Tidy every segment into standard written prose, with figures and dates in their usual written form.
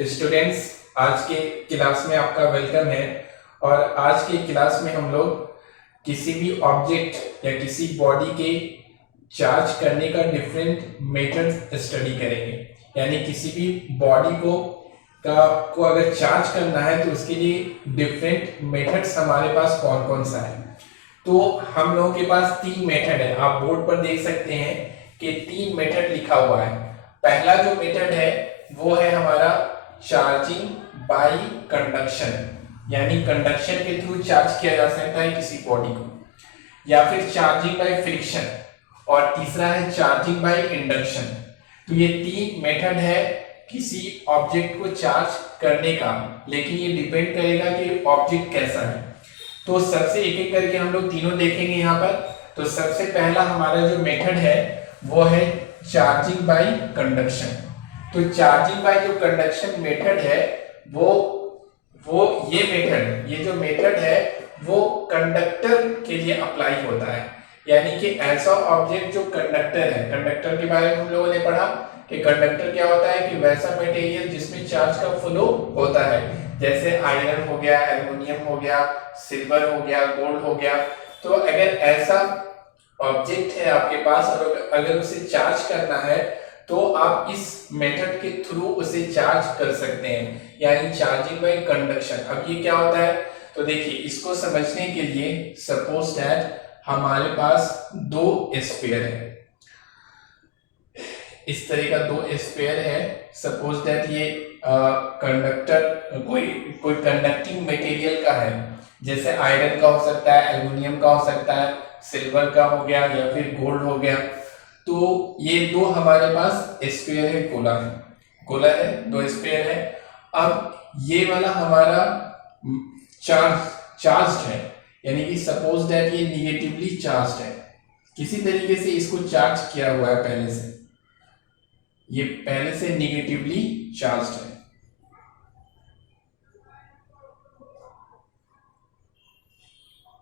Students, आज के class में आपका वेलकम है। और आज के क्लास में हम लोग किसी भी ऑब्जेक्ट या किसी बॉडी के चार्ज करने का डिफरेंट मेथड स्टडी करेंगे। यानी किसी भी बॉडी को अगर चार्ज करना है तो उसके लिए डिफरेंट मेथड्स हमारे पास कौन कौन सा है। तो हम लोगों के पास 3 मेथड है। आप बोर्ड पर देख सकते हैं कि 3 मेथड लिखा हुआ है। पहला जो मेथड है वो है हमारा चार्जिंग बाय कंडक्शन, यानी कंडक्शन के थ्रू चार्ज किया जा सकता है किसी बॉडी को, या फिर चार्जिंग बाय फ्रिक्शन, और तीसरा है चार्जिंग बाय इंडक्शन। तो ये 3 मेथड है किसी ऑब्जेक्ट को चार्ज करने का, लेकिन ये डिपेंड करेगा कि ऑब्जेक्ट कैसा है। तो सबसे एक एक करके हम लोग तीनों देखेंगे यहाँ पर। तो सबसे पहला हमारा जो मेथड है वो है चार्जिंग बाय कंडक्शन। तो चार्जिंग बाय जो कंडक्शन मेथड है वो ये जो मेथड है वो कंडक्टर के लिए अप्लाई होता है। यानी कि ऐसा ऑब्जेक्ट जो कंडक्टर है, कंडक्टर के बारे में हम लोगों ने पढ़ा कि कंडक्टर क्या होता है कि वैसा मटेरियल जिसमें चार्ज का फ्लो होता है, जैसे आयरन हो गया, एल्युमिनियम हो गया, सिल्वर हो गया, गोल्ड हो गया। तो अगर ऐसा ऑब्जेक्ट है आपके पास और अगर उसे चार्ज करना है तो आप इस मेथड के थ्रू उसे चार्ज कर सकते हैं, यानी चार्जिंग बाय कंडक्शन। अब ये क्या होता है, तो देखिए इसको समझने के लिए सपोज दैट हमारे पास 2 स्फीयर है, इस तरह का 2 स्फीयर है। सपोज दैट ये कंडक्टर कोई कंडक्टिंग मटेरियल का है, जैसे आयरन का हो सकता है, एल्युमिनियम का हो सकता है, सिल्वर का हो गया या फिर गोल्ड हो गया। तो ये 2 हमारे पास स्फीयर है, गोला है, 2 स्फीयर है। अब ये वाला हमारा चार्ज्ड है, यानी कि सपोज दैट ये निगेटिवली चार्ज्ड है, किसी तरीके से इसको चार्ज किया हुआ है पहले से, ये पहले से निगेटिवली चार्ज्ड है।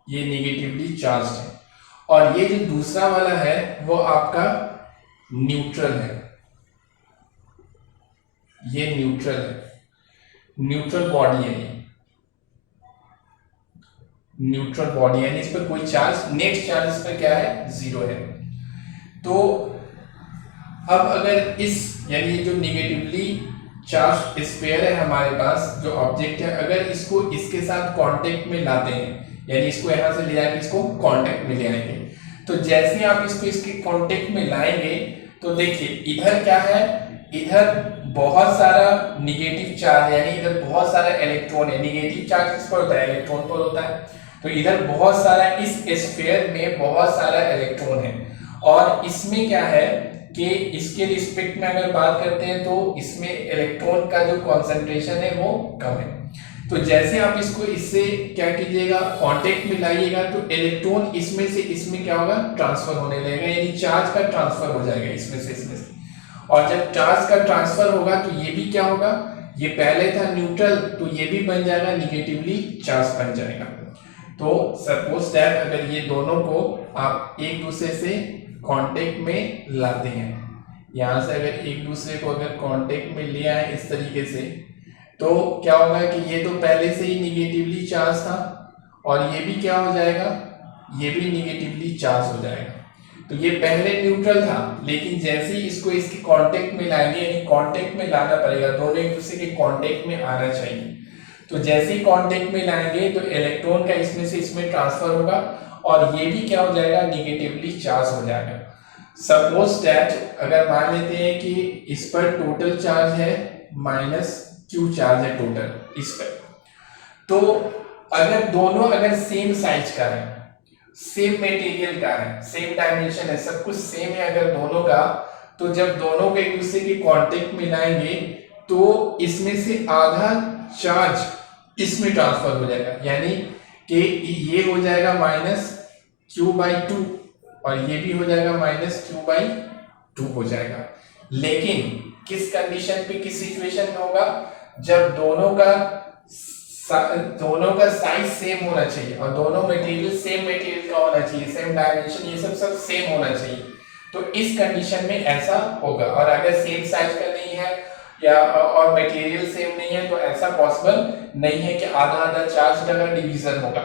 ये निगेटिवली चार्ज्ड है। और ये जो दूसरा वाला है वो आपका न्यूट्रल है, ये न्यूट्रल है, न्यूट्रल बॉडी है। ये न्यूट्रल बॉडी यानी इस पर कोई चार्ज, नेट चार्ज इस पर क्या है, 0 है। तो अब अगर यानी ये जो निगेटिवली चार्ज स्फीयर है हमारे पास, जो ऑब्जेक्ट है, अगर इसको इसके साथ कांटेक्ट में लाते हैं, यानी इसको यहां से ले जाके इसको कांटेक्ट में ले आएंगे, तो जैसे ही आप इसको इसके कांटेक्ट में लाएंगे तो देखिए इधर क्या है, इधर बहुत सारा निगेटिव चार्ज, यानी इधर बहुत सारा इलेक्ट्रॉन है। निगेटिव चार्ज किस पर होता है, इलेक्ट्रॉन पर होता है। तो इधर बहुत सारा, इस स्फीयर में बहुत सारा इलेक्ट्रॉन है, और इसमें क्या है कि इसके रिस्पेक्ट में अगर बात करते हैं तो इसमें इलेक्ट्रॉन का जो कॉन्सेंट्रेशन है वो कम है। तो जैसे आप इसको इससे क्या कीजिएगा, कांटेक्ट में लाइएगा, तो इलेक्ट्रॉन इसमें से इसमें क्या होगा, ट्रांसफर होने लगेगा, यानी चार्ज का ट्रांसफर हो जाएगा इसमें से इसमें से। और जब चार्ज का ट्रांसफर होगा तो ये भी क्या होगा, ये पहले था न्यूट्रल, तो ये भी बन जाएगा निगेटिवली चार्ज बन जाएगा। तो सपोज दैट अगर ये दोनों को आप एक दूसरे से कांटेक्ट में लाते हैं, यहां से अगर एक दूसरे को अगर कांटेक्ट में ले आए इस तरीके से, तो क्या होगा कि ये तो पहले से ही निगेटिवली चार्ज था, और ये भी क्या हो जाएगा, ये भी निगेटिवली चार्ज हो जाएगा। तो ये पहले न्यूट्रल था, लेकिन जैसे ही इसको इसके कांटेक्ट में लाएंगे, यानी कांटेक्ट में लाना पड़ेगा, दोनों एक दूसरे के कांटेक्ट में आना चाहिए। तो जैसे ही कांटेक्ट में लाएंगे तो इलेक्ट्रॉन का इसमें से इसमें ट्रांसफर होगा, और ये भी क्या हो जाएगा, निगेटिवली चार्ज हो जाएगा। सपोज दैट अगर मान लेते हैं कि इस पर टोटल चार्ज है -q चार्ज है टोटल इस पर, तो अगर दोनों अगर सेम साइज का है, सेम मटेरियल का है, सेम डायमेंशन है, सब कुछ सेम है अगर दोनों का, तो जब दोनों को एक दूसरे के कांटेक्ट में लाएंगे तो इसमें से आधा चार्ज इसमें ट्रांसफर हो जाएगा, यानी कि ये हो जाएगा -q/2 और ये भी हो जाएगा -q/2 हो जाएगा। लेकिन किस कंडीशन पे, किस सिचुएशन में होगा, जब दोनों का साइज सेम होना चाहिए और दोनों मटेरियल सेम मटेरियल का होना चाहिए, सेम डायमेंशन, ये सब सेम होना चाहिए। तो इस कंडीशन में ऐसा होगा। और अगर सेम साइज का नहीं है या और मटेरियल सेम नहीं है, तो ऐसा पॉसिबल नहीं है कि आधा आधा चार्ज का डिवीजन होगा।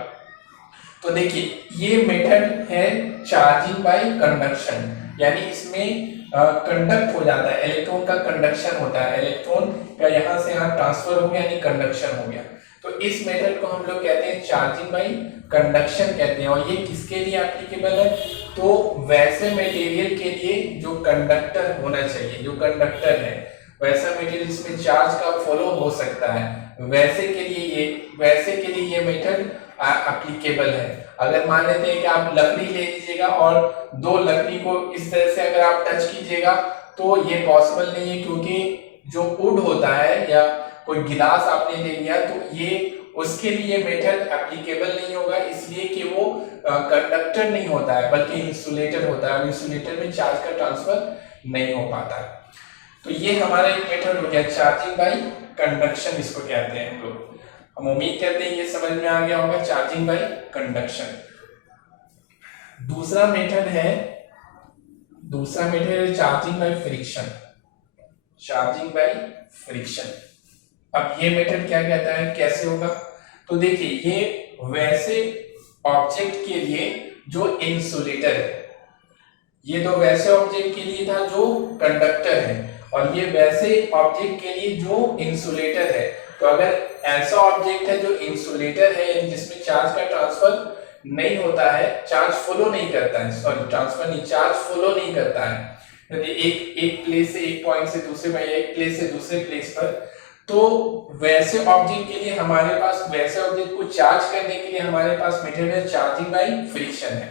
तो देखिए ये मेथड है चार्जिंग बाय कंडक्शन, यानी इसमें कंडक्ट हो जाता है, इलेक्ट्रॉन का कंडक्शन होता है, इलेक्ट्रॉन का यहाँ से यहाँ ट्रांसफर हो गया यानी कंडक्शन हो गया। तो इस मेथड को हम लोग कहते हैं चार्जिंग बाय कंडक्शन कहते हैं। और ये किसके लिए एप्लीकेबल है? तो वैसे मटेरियल के लिए जो कंडक्टर होना चाहिए, जो कंडक्टर है वैसा मटेरियल जिसमें चार्ज का फ्लो हो सकता है, वैसे के लिए ये मेथड एप्लीकेबल है। अगर मान लेते हैं कि आप लकड़ी ले लीजिएगा और दो लकड़ी को इस तरह से अगर आप टच कीजिएगा तो ये पॉसिबल नहीं है, क्योंकि जो वुड होता है या कोई गिलास आपने ले लिया तो ये उसके लिए मेथड एप्लीकेबल नहीं होगा, इसलिए कि वो कंडक्टर नहीं होता है बल्कि इंसुलेटर होता है। इंसुलेटर में चार्ज का ट्रांसफर नहीं हो पाता है। तो ये हमारा एक मेथड हो गया चार्जिंग बाय कंडक्शन, इसको कहते हैं हम लोग। हम उम्मीद करते हैं ये समझ में आ गया होगा चार्जिंग बाय कंडक्शन। दूसरा मेथड है charging by friction. Charging by friction, अब ये मेथड क्या कहता है, कैसे होगा? तो देखिए ये वैसे ऑब्जेक्ट के लिए जो इंसुलेटर है, ये तो वैसे ऑब्जेक्ट के लिए था जो कंडक्टर है, और ये वैसे ऑब्जेक्ट के लिए जो इंसुलेटर है। तो अगर ऐसा ऑब्जेक्ट है जो इंसुलेटर है यानी जिसमें चार्ज का ट्रांसफर नहीं होता है, चार्ज फ्लो नहीं करता है, सॉरी ट्रांसफर नहीं, चार्ज फ्लो नहीं करता है, यदि एक प्लेस से एक पॉइंट से दूसरे में, एक प्लेस से दूसरे प्लेस पर, तो वैसे ऑब्जेक्ट के लिए हमारे पास, वैसे ऑब्जेक्ट को चार्ज करने के लिए हमारे पास मेथड है चार्जिंग बाय फ्रिक्शन है।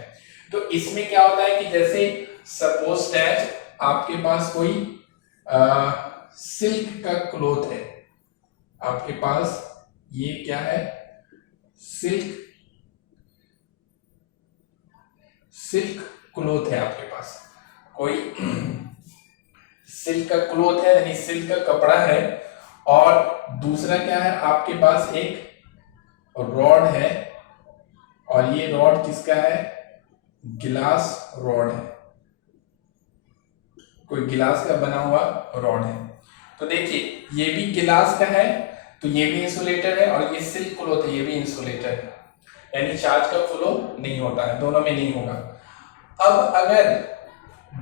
तो इसमें क्या होता है कि जैसे सपोज दैट आपके पास कोई सिल्क का क्लॉथ है, आपके पास ये क्या है, सिल्क क्लॉथ है, आपके पास कोई सिल्क का क्लॉथ है यानी सिल्क का कपड़ा है, और दूसरा क्या है, आपके पास एक रॉड है, और ये रॉड किसका है, गिलास रॉड है, कोई गिलास का बना हुआ रॉड है। तो देखिए ये भी गिलास का है तो ये भी इंसुलेटर है, और ये सिल्क क्लॉथ है ये भी इंसुलेटर है, यानी चार्ज का फ्लो नहीं होता है, दोनों में नहीं होगा। अब अगर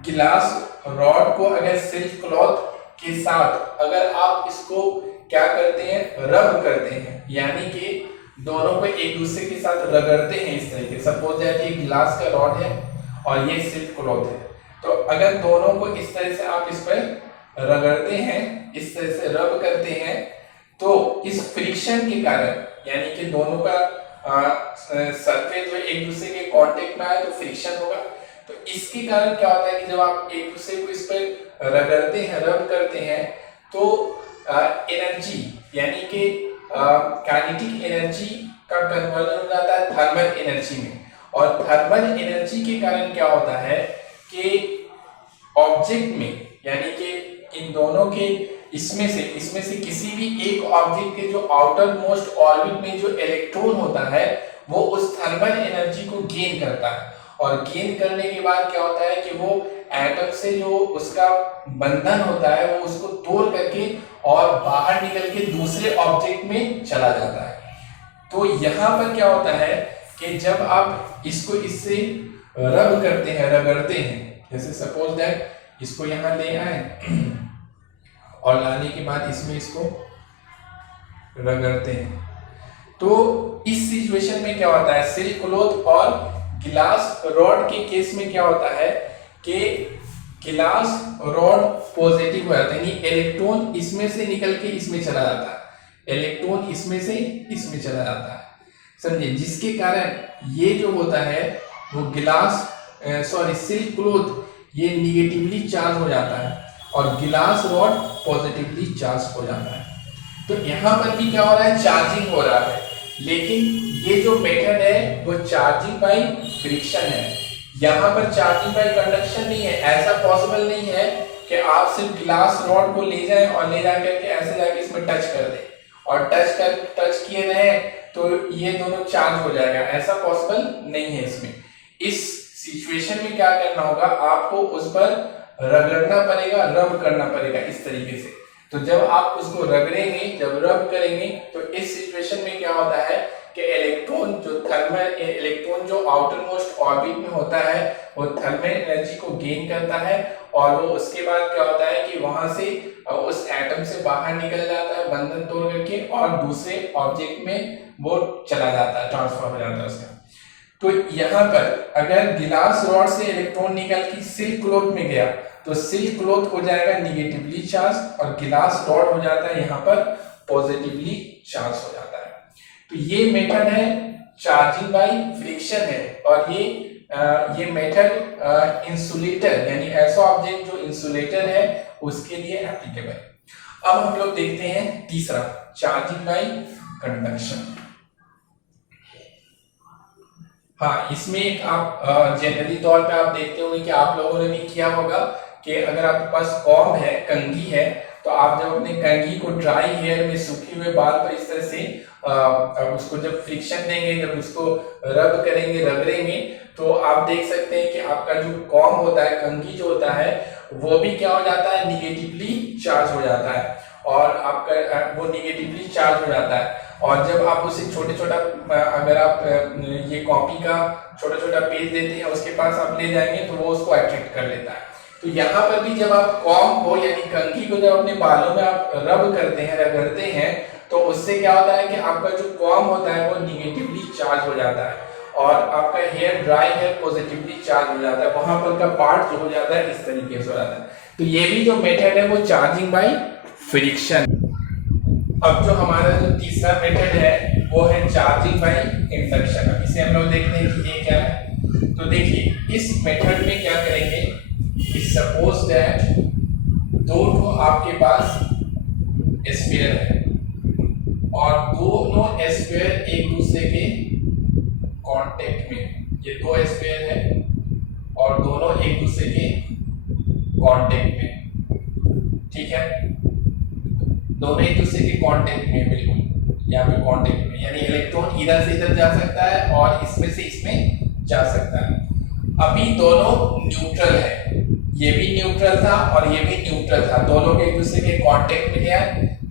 गिलास रॉड को अगर सिल्क क्लॉथ के साथ अगर आप इसको क्या करते हैं, रब करते हैं, यानी कि दोनों को एक दूसरे के साथ रगड़ते हैं इस तरीके, सपोज दैट ये गिलास का रॉड है और ये सिल्क क्लॉथ है, तो अगर दोनों को इस तरह से आप इस पर रगड़ते हैं, इस तरह से रब करते हैं, तो इस फ्रिक्शन के कारण, यानी कि दोनों का सरफेस जो एक दूसरे के कांटेक्ट में आए तो फ्रिक्शन होगा। तो इसके कारण क्या होता है कि जब आप एक दूसरे को इस पर रगड़ते हैं, रब करते हैं, तो एनर्जी यानी कि काइनेटिक एनर्जी का कन्वर्जन हो जाता है थर्मल एनर्जी में, और थर्मल एनर्जी के कारण क्या होता है कि ऑब्जेक्ट में, यानी कि इन दोनों के इसमें से किसी भी एक ऑब्जेक्ट के जो आउटर मोस्ट ऑर्बिट में जो इलेक्ट्रॉन होता है वो उस थर्मल एनर्जी को गेन करता है, और गेन करने के बाद क्या होता है कि वो एटम से जो उसका बंधन होता है वो उसको तोड़ करके और बाहर निकल के दूसरे ऑब्जेक्ट में चला जाता है। तो यहाँ पर क्या होता है कि जब आप इसको इससे रब करते हैं, रगड़ते हैं, जैसे सपोज दैट इसको यहाँ ले आए और लाने के बाद इसमें इसको रगड़ते हैं, तो इस सिचुएशन में क्या होता है, सिल्क क्लॉथ और गिलास रॉड के केस में क्या होता है कि गिलास रॉड पॉजिटिव हो जाता है, यानी इलेक्ट्रॉन इसमें से निकल के इसमें चला जाता है, इलेक्ट्रॉन इसमें से इसमें चला जाता है, समझे, जिसके कारण ये जो होता है वो गिलास सिल्क क्लॉथ ये निगेटिवली चार्ज हो जाता है और गिलास रॉड पॉजिटिवली चार्ज हो जाता है। तो यहाँ पर भी क्या हो रहा है, चार्जिंग हो रहा है, लेकिन ये जो मेथड है वो चार्जिंग बाय फ्रिक्शन है, यहाँ पर चार्जिंग बाय कंडक्शन नहीं है। ऐसा पॉसिबल नहीं है कि आप सिर्फ गिलास रॉड को ले जाएं और ले जाकर के ऐसे जाके इसमें टच कर दें और टच किए रहे तो ये दोनों चार्ज हो जाएगा, ऐसा पॉसिबल नहीं है इसमें। इस सिचुएशन में क्या करना होगा, आपको उस पर रगड़ना पड़ेगा, रब करना पड़ेगा इस तरीके से। तो जब आप उसको रगड़ेंगे, जब रब करेंगे, तो इस सिचुएशन में क्या होता है कि इलेक्ट्रॉन जो आउटर मोस्ट ऑर्बिट में होता है वो थर्मल एनर्जी को गेन करता है और वो उसके बाद क्या होता है कि वहां से उस एटम से बाहर निकल जाता है बंधन तोड़ करके और दूसरे ऑब्जेक्ट में वो चला जाता है, ट्रांसफर हो जाता है उसका। तो यहाँ पर अगर गिलास रॉड से इलेक्ट्रॉन निकल के सिल्क क्लॉथ में गया तो सिल्क क्लॉथ हो जाएगा निगेटिवली चार्ज और गिलास रॉड हो जाता है यहाँ पर पॉजिटिवली चार्ज हो जाता है। तो ये मेथड है चार्जिंग बाय फ्रिक्शन है और ये मेथड इंसुलेटर यानी ऐसा ऑब्जेक्ट जो इंसुलेटर है उसके लिए एप्लीकेबल है। अब हम लोग देखते हैं तीसरा चार्जिंग बाय कंडक्शन। हाँ, इसमें एक आप जनरली तौर पे आप देखते होंगे कि आप लोगों ने भी किया होगा कि अगर आपके पास कॉम्ब है, कंघी है, तो आप जब अपने कंघी को ड्राई हेयर में सूखे हुए बाल पर इस तरह से उसको जब फ्रिक्शन देंगे, जब उसको रब करेंगे, रगड़ेंगे, तो आप देख सकते हैं कि आपका जो कॉम्ब होता है, कंघी जो होता है, वो भी क्या हो जाता है निगेटिवली चार्ज हो जाता है और आपका वो निगेटिवली चार्ज हो जाता है। और जब आप उसे छोटा अगर आप ये कॉपी का छोटा पेज देते हैं उसके पास आप ले जाएंगे तो वो उसको अट्रैक्ट कर लेता है। तो यहाँ पर भी जब आप कॉम्ब को यानी कंघी को जब अपने बालों में आप रब करते हैं, रगड़ते हैं, तो उससे क्या होता है कि आपका जो कॉम्ब होता है वो निगेटिवली चार्ज हो जाता है और आपका hair dry hair positively charge हो जाता है, वहां पर का पार्ट जो हो जाता है इस तरीके से हो जाता है। तो ये भी जो मेथड है वो चार्जिंग बाय फ्रिक्शन। अब जो हमारा जो तीसरा मेथड है वो है चार्जिंग बाय इंडक्शन। अब इसे हम लोग देखते हैं कि ये क्या है। तो देखिए इस मेथड में क्या करेंगे कि सपोज दैट दो आपके पास स्फीयर है और दोनों स्फीयर एक दूसरे के कांटेक्ट में, ये दो स्फीयर है और दोनों एक दूसरे के कांटेक्ट में, ठीक है, दोनों एक दूसरे के कांटेक्ट में, बिल्कुल यहाँ पे कांटेक्ट में, यानी इलेक्ट्रॉन इधर से इधर जा सकता है और इसमें से इसमें जा सकता है। अभी दोनों न्यूट्रल है, ये भी न्यूट्रल था और ये भी न्यूट्रल था, दोनों के एक दूसरे के कांटेक्ट में गया,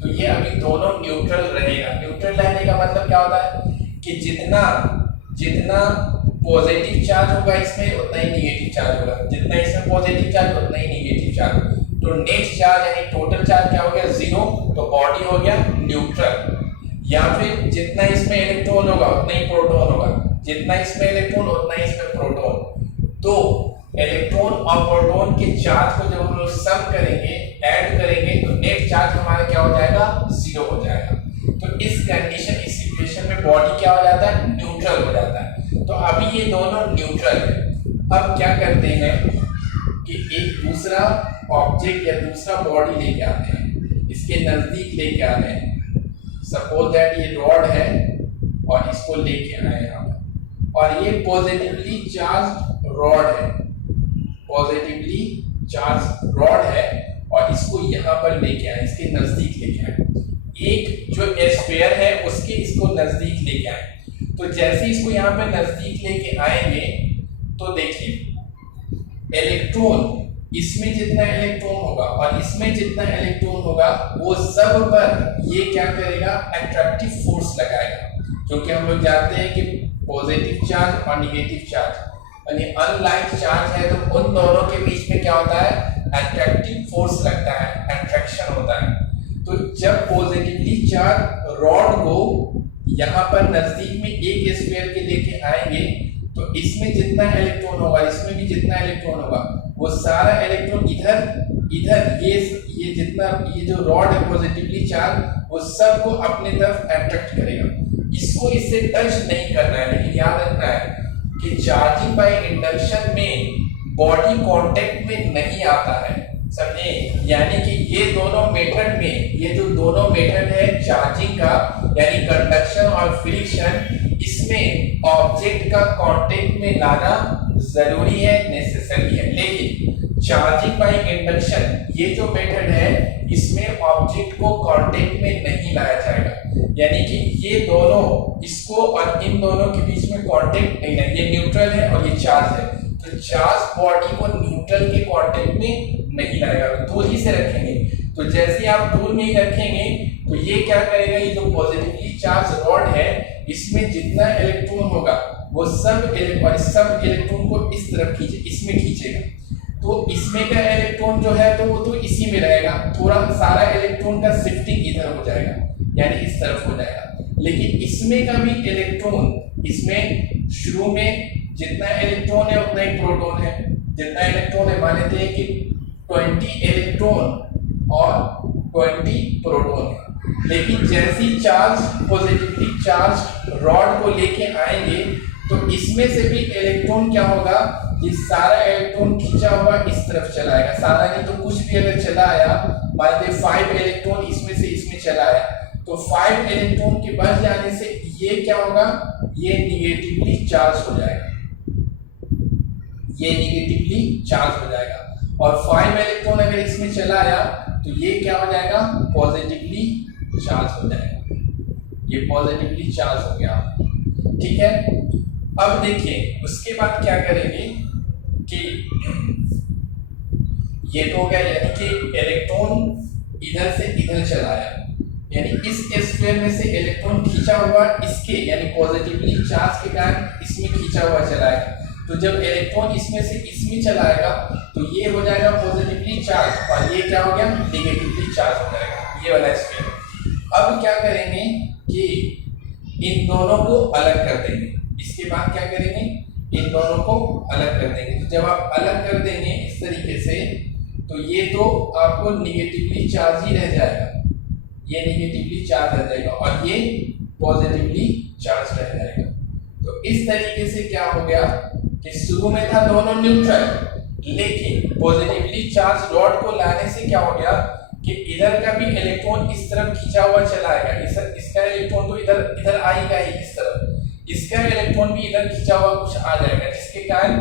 तो ये अभी दोनों न्यूट्रल रहेगा। न्यूट्रल रहने का मतलब क्या होता है कि जितना पॉजिटिव चार्ज होगा इसमें उतना ही नेगेटिव चार्ज होगा, जितना इसमें पॉजिटिव चार्ज उतना ही नेगेटिव चार्ज। तो नेट चार्ज यानी टोटल चार्ज क्या हो गया 0, तो बॉडी हो गया न्यूट्रल। या फिर जितना इसमें इलेक्ट्रॉन होगा उतना ही प्रोटॉन होगा, जितना इसमें इलेक्ट्रॉन उतना ही इसमें प्रोटॉन। तो इलेक्ट्रॉन और प्रोटॉन के चार्ज को जब हम लोग सम करेंगे, ऐड करेंगे, तो नेट चार्ज हमारा क्या हो जाएगा 0 हो जाएगा। तो इस कंडीशन, इस सिचुएशन में बॉडी क्या हो जाता है न्यूट्रल हो जाता है। तो अभी ये दोनों न्यूट्रल है। अब क्या करते हैं कि एक दूसरा ऑब्जेक्ट या दूसरा बॉडी लेके आते हैं, इसके नजदीक लेके आ रहे हैं। सपोज दैट ये रॉड है और इसको लेके आए यहाँ पर और ये पॉजिटिवली चार्ज रॉड है, पॉजिटिवली चार्ज रॉड है और इसको यहाँ पर लेके आए, इसके नजदीक लेके आए। एक जो स्फीयर है उसके इसको नजदीक लेके आए। तो जैसे इसको यहाँ पे नजदीक लेके आएंगे तो देखिए इलेक्ट्रॉन, इसमें जितना इलेक्ट्रॉन होगा और इसमें जितना इलेक्ट्रॉन होगा वो सब पर ये क्या करेगा अट्रैक्टिव फोर्स लगाएगा, क्योंकि हम लोग जानते हैं कि पॉजिटिव चार्ज और निगेटिव चार्ज यानी अनलाइक चार्ज है, तो उन दोनों के बीच में क्या होता है अट्रैक्टिव फोर्स लगता है, अट्रैक्शन होता है। तो जब पॉजिटिवली चार्ज रॉड को यहाँ पर नजदीक में एक स्फीयर के लेके आएंगे तो इसमें जितना इलेक्ट्रॉन होगा, इसमें भी जितना इलेक्ट्रॉन होगा, वो सारा इलेक्ट्रॉन इधर ये जितना ये जो रॉड है पॉजिटिवली चार्ज वो सबको अपने तरफ अट्रैक्ट करेगा। इसको इससे टच नहीं करना है, लेकिन याद रखना है कि चार्जिंग बाय इंडक्शन में बॉडी कांटेक्ट में नहीं आता है, समझे। यानी कि ये दोनों मेथड में, ये जो दोनों मेथड है चार्जिंग का यानी कंडक्शन और फ्रिक्शन, इसमें ऑब्जेक्ट का कांटेक्ट में लाना जरूरी है, नेसेसरी है। लेकिन चार्जिंग बाय इंडक्शन ये जो मेथड है इसमें ऑब्जेक्ट को कांटेक्ट में नहीं लाया जाएगा, यानी कि ये दोनों, इसको और इन दोनों के बीच में कांटेक्ट नहीं है। ये न्यूट्रल है और ये चार्ज है, तो चार्ज बॉडी को न्यूट्रल के कांटेक्ट में नहीं लाएगा, दूर ही से रखेंगे। तो तो जैसे आप दूर में ही रखेंगे तो ये क्या करेगा, ये जो पॉजिटिवली चार्ज रॉड है इसमें जितना इलेक्ट्रॉन होगा वो सब इलेक्ट्रॉन को इस तरफ इसमें खींचेगा। तो इसमें का इलेक्ट्रॉन जो है तो वो तो इसी में रहेगा, थोड़ा सारा इलेक्ट्रॉन का शिफ्टिंग इधर हो जाएगा यानी इस तरफ हो जाएगा। लेकिन इसमें का भी इलेक्ट्रॉन, इसमें शुरू में जितना इलेक्ट्रॉन है उतना ही प्रोटॉन है, जितना इलेक्ट्रॉन है मान लेते हैं कि 20 इलेक्ट्रॉन और 20 प्रोटॉन है। लेकिन जैसी चार्ज पॉजिटिवली चार्ज रॉड को लेके आएंगे तो इसमें से भी इलेक्ट्रॉन क्या होगा, ये सारा इलेक्ट्रॉन खींचा हुआ इस तरफ चला आएगा, सारा नहीं तो कुछ भी अगर चला आया, मान लीजिए 5 इलेक्ट्रॉन इसमें से इसमें चला आया तो 5 इलेक्ट्रॉन के बच जाने से ये क्या होगा, ये निगेटिवली चार्ज हो जाएगा, ये निगेटिवली चार्ज हो जाएगा। और 5 इलेक्ट्रॉन अगर इसमें चला आया तो ये क्या हो जाएगा, पॉजिटिवली चार्ज हो जाएगा, ये पॉजिटिवली चार्ज हो गया। ठीक है, अब देखिए उसके बाद क्या करेंगे कि ये तो हो गया, यानी कि इलेक्ट्रॉन इधर से इधर चला आया, यानी इस स्फीयर में से इलेक्ट्रॉन खींचा हुआ इसके यानी पॉजिटिवली चार्ज के कारण इसमें खींचा हुआ चला आएगा। तो जब इलेक्ट्रॉन इसमें से इसमें चला आएगा तो ये हो जाएगा पॉजिटिवली चार्ज और ये क्या हो गया, नेगेटिवली चार्ज हो जाएगा, ये वाला स्फीयर। अब क्या करेंगे कि इन दोनों को अलग कर देंगे, इसके बाद क्या करेंगे, इन दोनों को अलग कर देंगे। तो जब आप अलग कर देंगे इस तरीके से तो ये तो आपको निगेटिवली चार्ज ही रह जाएगा, ये निगेटिवली चार्ज रह जाएगा और ये पॉजिटिवली चार्ज रह जाएगा। तो इस तरीके से क्या हो गया कि शुरू में था दोनों न्यूट्रल, लेकिन पॉजिटिवली चार्ज रॉड को लाने से क्या हो गया कि इधर का भी इलेक्ट्रॉन इस तरफ खींचा हुआ चला आएगा, इसका इलेक्ट्रॉन तो इधर इधर आएगा ही इस तरफ, इसका इलेक्ट्रॉन भी इधर खींचा हुआ कुछ आ जाएगा, जिसके कारण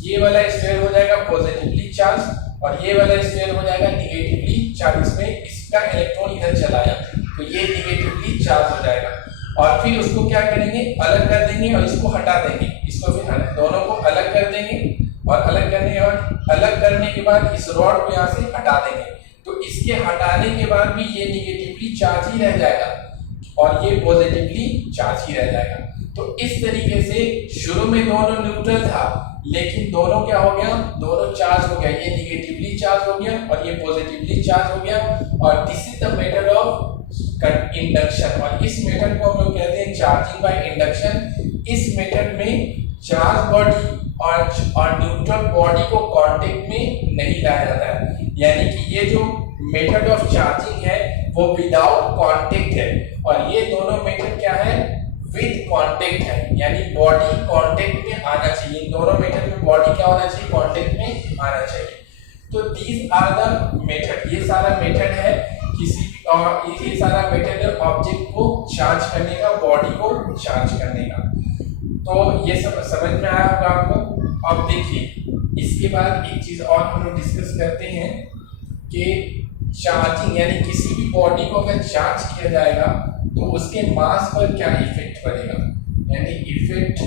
ये वाला स्फीयर हो जाएगा पॉजिटिवली चार्ज और ये वाला स्फीयर हो जाएगा निगेटिवली चार्ज। इसमें इसका इलेक्ट्रॉन इधर चला आया तो ये निगेटिवली चार्ज हो जाएगा और फिर उसको क्या करेंगे, अलग कर देंगे और इसको हटा देंगे, इसको फिर दोनों को अलग कर देंगे और अलग करने के बाद इस रॉड को यहाँ से हटा देंगे। तो इसके हटाने के बाद भी ये निगेटिवली चार्ज ही रह जाएगा और ये पॉजिटिवली चार्ज ही रह जाएगा। तो इस तरीके से शुरू में दोनों न्यूट्रल था लेकिन दोनों क्या हो गया, दोनों चार्ज हो गया, ये निगेटिवली चार्ज हो गया और ये पॉजिटिवली चार्ज हो गया। और this is the method of induction और इस मेथड को हम लोग कहते हैं चार्जिंग बाय इंडक्शन। इस मेथड में चार्ज बॉडी और न्यूट्रल बॉडी को कांटेक्ट में नहीं लाया जाता है, यानी कि ये जो मेथड ऑफ चार्जिंग है वो विदाउट कांटेक्ट है और ये दोनों मेथड क्या है, विद कांटेक्ट है, यानी बॉडी कांटेक्ट में आना चाहिए। इन दोनों मेथड में बॉडी क्या होना चाहिए, कांटेक्ट में आना चाहिए। तो दीज आर द मेथड, ये सारा मेथड है किसी और ये सारा मेथड है ऑब्जेक्ट को चार्ज करने का, बॉडी को चार्ज करने का। तो ये सब समझ में आया होगा आपको। अब देखिए इसके बाद एक चीज और हम लोग डिस्कस करते हैं कि चार्जिंग यानी किसी भी बॉडी को अगर चार्ज किया जाएगा तो उसके मास पर क्या इफेक्ट पड़ेगा, यानी इफेक्ट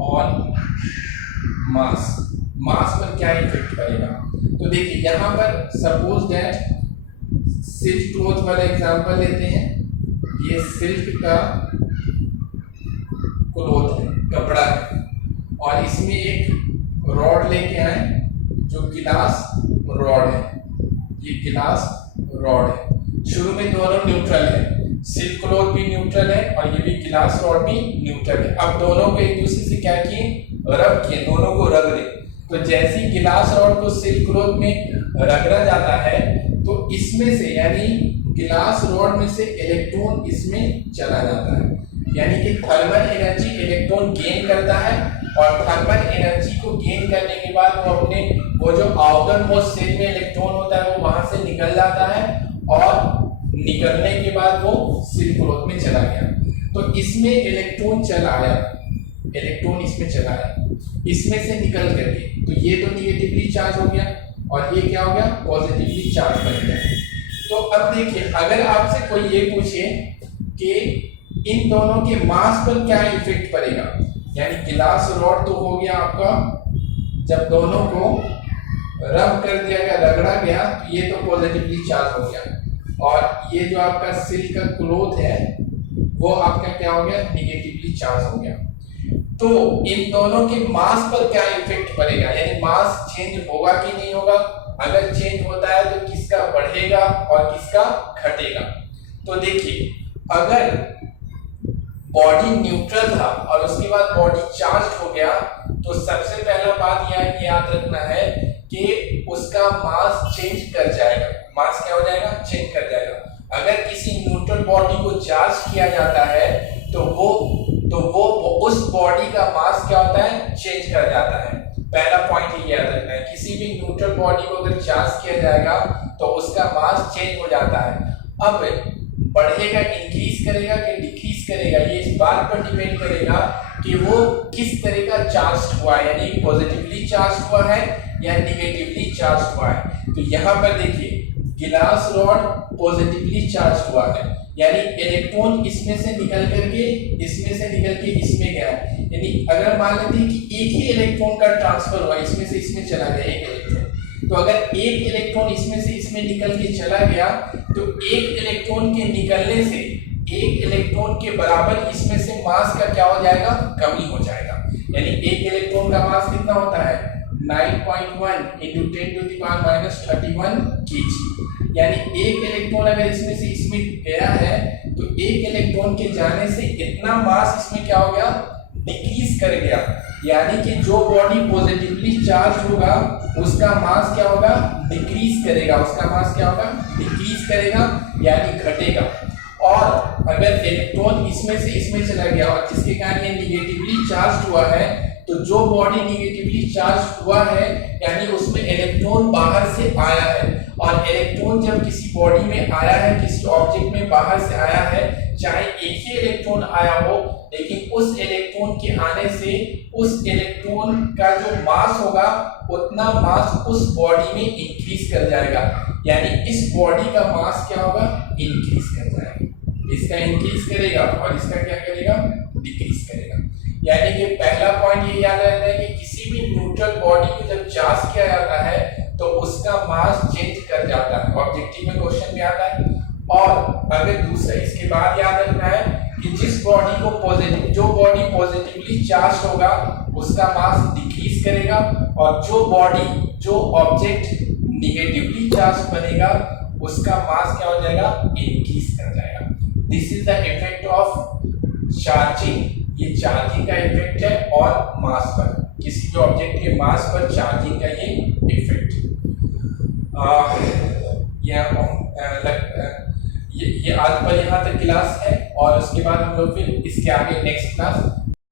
ऑन मास पर क्या इफेक्ट पड़ेगा। तो देखिए यहाँ पर सपोज दैट सिल्क क्लॉथ वाला एग्जांपल लेते हैं, ये सिल्क का क्लॉथ है, कपड़ा है और इसमें एक रॉड लेके आए जो गिलास रॉड है, ये गिलास रॉड है। शुरू में दोनों न्यूट्रल है, सिल्क क्लॉथ भी न्यूट्रल है और ये भी गिलास रॉड भी न्यूट्रल है। अब दोनों को एक दूसरे से क्या किए, रब किए, दोनों को रगड़े। तो जैसे गिलास रॉड को सिल्क क्लॉथ में रगड़ा जाता है तो इसमें से यानी गिलास रॉड में से इलेक्ट्रॉन इसमें चला जाता है, यानी कि थर्मल एनर्जी इलेक्ट्रॉन गेन करता है और थर्मल एनर्जी को गेन करने के बाद वो अपने वो जो आउटर मोस्ट शेल में इलेक्ट्रॉन होता है वो वहां से निकल जाता है और निकलने के बाद वो सिल्क क्लॉथ में चला गया। तो इसमें इलेक्ट्रॉन चला आया, इलेक्ट्रॉन इसमें चला आया, इसमें से निकल करके, तो ये तो निगेटिवली चार्ज हो गया और ये क्या हो गया, पॉजिटिवली चार्ज बन गया। तो अब देखिए अगर आपसे कोई ये पूछे कि इन दोनों के मास पर क्या इफेक्ट पड़ेगा, यानी गिलास रॉड तो हो गया आपका, जब दोनों को रब कर दिया गया, रगड़ा गया, तो ये तो पॉजिटिवली चार्ज हो गया, और ये जो आपका सिल्क का क्लॉथ है वो आपका क्या हो गया, निगेटिवली चार्ज हो गया। तो इन दोनों के मास पर क्या इफेक्ट पड़ेगा, यानी मास चेंज होगा कि नहीं होगा? अगर चेंज होता है तो किसका बढ़ेगा और किसका घटेगा? तो देखिए, अगर बॉडी न्यूट्रल था और उसके बाद बॉडी चार्ज हो गया, तो सबसे पहला बात यह याद रखना है कि उसका मास चेंज कर जाएगा। मास क्या हो जाएगा? चेंज कर जाएगा। अगर किसी न्यूट्रल बॉडी को चार्ज किया जाता है तो वो उस बॉडी का मास क्या होता है? चेंज कर जाता है। पहला पॉइंट ये याद रखना है, किसी भी न्यूट्रल बॉडी को अगर चार्ज किया जाएगा तो उसका मास चेंज हो जाता है। अब बढ़ेगा, इंक्रीज करेगा कि डिक्रीज करेगा, ये इस बात पर डिपेंड करेगा कि वो किस तरह का चार्ज हुआ है, यानी पॉजिटिवली चार्ज हुआ है या निगेटिवली चार्ज हुआ है। तो यहाँ पर देखिए, गिलास रॉड पॉजिटिवली चार्ज हुआ है, यानी इलेक्ट्रॉन इसमें से निकल करके इसमें गया है। यानी अगर मान लेते हैं कि एक ही इलेक्ट्रॉन का ट्रांसफर हुआ, इसमें से इसमें चला गया एक इलेक्ट्रॉन, तो अगर एक इलेक्ट्रॉन इसमें से इसमें निकल के चला गया तो एक इलेक्ट्रॉन के निकलने से एक इलेक्ट्रॉन के बराबर इसमें से मास का क्या हो जाएगा? कमी हो जाएगा। यानी एक इलेक्ट्रॉन का मास कितना होता है? 9.1 × 10⁻31 kg। यानी एक इलेक्ट्रॉन अगर इसमें से इसमें गया है तो एक इलेक्ट्रॉन के जाने से इतना मास इसमें क्या हो गया? डिक्रीज कर गया। यानी कि जो बॉडी पॉजिटिवली चार्ज होगा उसका मास क्या होगा? डिक्रीज करेगा। उसका मास क्या होगा? डिक्रीज करेगा, यानी घटेगा। और अगर इलेक्ट्रॉन इसमें से इसमें चला गया और जिसके कारण ये निगेटिवली चार्ज हुआ है, तो जो बॉडी निगेटिवली चार्ज हुआ है यानी उसमें इलेक्ट्रॉन बाहर से आया है, और इलेक्ट्रॉन जब किसी बॉडी में आया है, किसी ऑब्जेक्ट में बाहर से आया है, चाहे एक ही इलेक्ट्रॉन आया हो, लेकिन उस इलेक्ट्रॉन के आने से उस इलेक्ट्रॉन का जो मास होगा उतना मास उस बॉडी में इंक्रीज कर जाएगा। यानी इस बॉडी का मास क्या होगा? इंक्रीज कर जाएगा। इसका इंक्रीज करेगा और इसका क्या करेगा? डिक्रीज करेगा। यानी कि पहला पॉइंट ये याद रखना है कि किसी भी न्यूट्रल बॉडी को जब चार्ज किया जाता है तो उसका मास चेंज कर जाता है। ऑब्जेक्टिव में क्वेश्चन में आता है। और अगर दूसरा इसके बाद याद रखना है कि जिस बॉडी को जो बॉडी पॉजिटिवली चार्ज होगा उसका मास डिक्रीज करेगा, और जो ऑब्जेक्ट निगेटिवली चार्ज बनेगा उसका मास क्या हो जाएगा? इंक्रीज कर जाएगा। This is the effect of charging. ये चार्जिंग का इफेक्ट है और मास पर, किसी भी ऑब्जेक्ट के मास पर चार्जिंग का ये इफेक्ट। ये आज पर यहाँ तक क्लास है, और उसके बाद हम लोग फिर इसके आगे नेक्स्ट क्लास